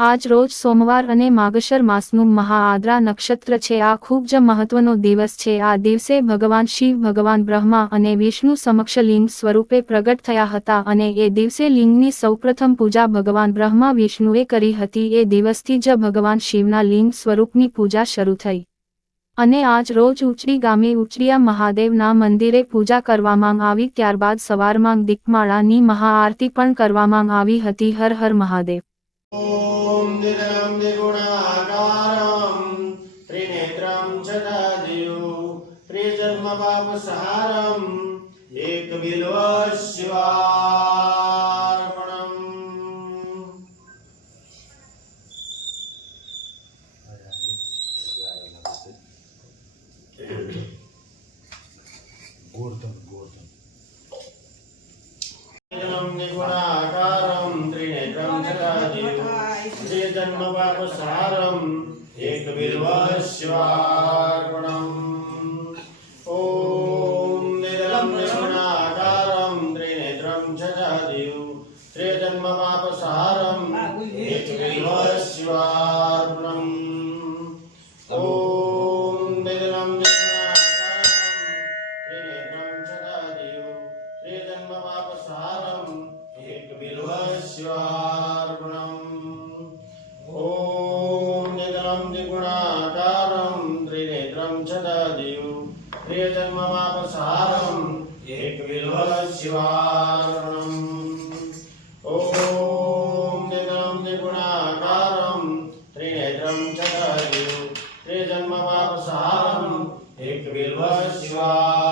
આજ રોજ સોમવાર અને માગશર માસનું મહાઆદ્રા નક્ષત્ર છે। આ ખૂબ જ મહત્વનો દિવસ છે। આ દિવસે ભગવાન શિવ ભગવાન બ્રહ્મા અને વિષ્ણુ સમક્ષ લિંગ સ્વરૂપે પ્રગટ થયા હતા અને એ દિવસે લિંગની સૌપ્રથમ પૂજા ભગવાન બ્રહ્મા વિષ્ણુએ કરી હતી। એ દિવસથી જ ભગવાન શિવના લિંગ સ્વરૂપની પૂજા શરૂ થઈ અને આજ રોજ ઉચડી ગામે ઉચડિયા મહાદેવના મંદિરે પૂજા કરવામાં આવી। ત્યારબાદ સવારમાં દીપમાળાની મહાઆરતી પણ કરવામાં આવી હતી। હર હર મહાદેવ। ॐ निधनं द्विगुणाकारं त्रिनेत्रं चतुर्दिवं त्रिजन्मपापसहारम् एकबिल्वशिवार्पणम्। निधनं द्विगुणाकारं त्रिनेत्रं चतुर्दिवं जन्मपापसारम् एकबिल्वशिवार्पणम्। ॐ निधनं द्विगुणाकारं त्रिनेत्रं चतुर्दिवं त्रिजन्मपापसारम् एकबिल्वशिवार्पणम्। ॐ निधनं त्रिनेत्रं चतुर्दिवं त्रिजन्मपापसारम् एकबिल्वशिवार्पणम्। ॐ निधनं द्विगुणाकारं त्रिनेत्रं चतुर्दिवं त्रिजन्मपापसारम् एकबिल्वशिवार्पणम्। ॐ निधनं द्विगुणाकारं त्रिनेत्रं चतुर्दिवं त्रिजन्मपापसारम् एकबिल्वशिवार्पणम्।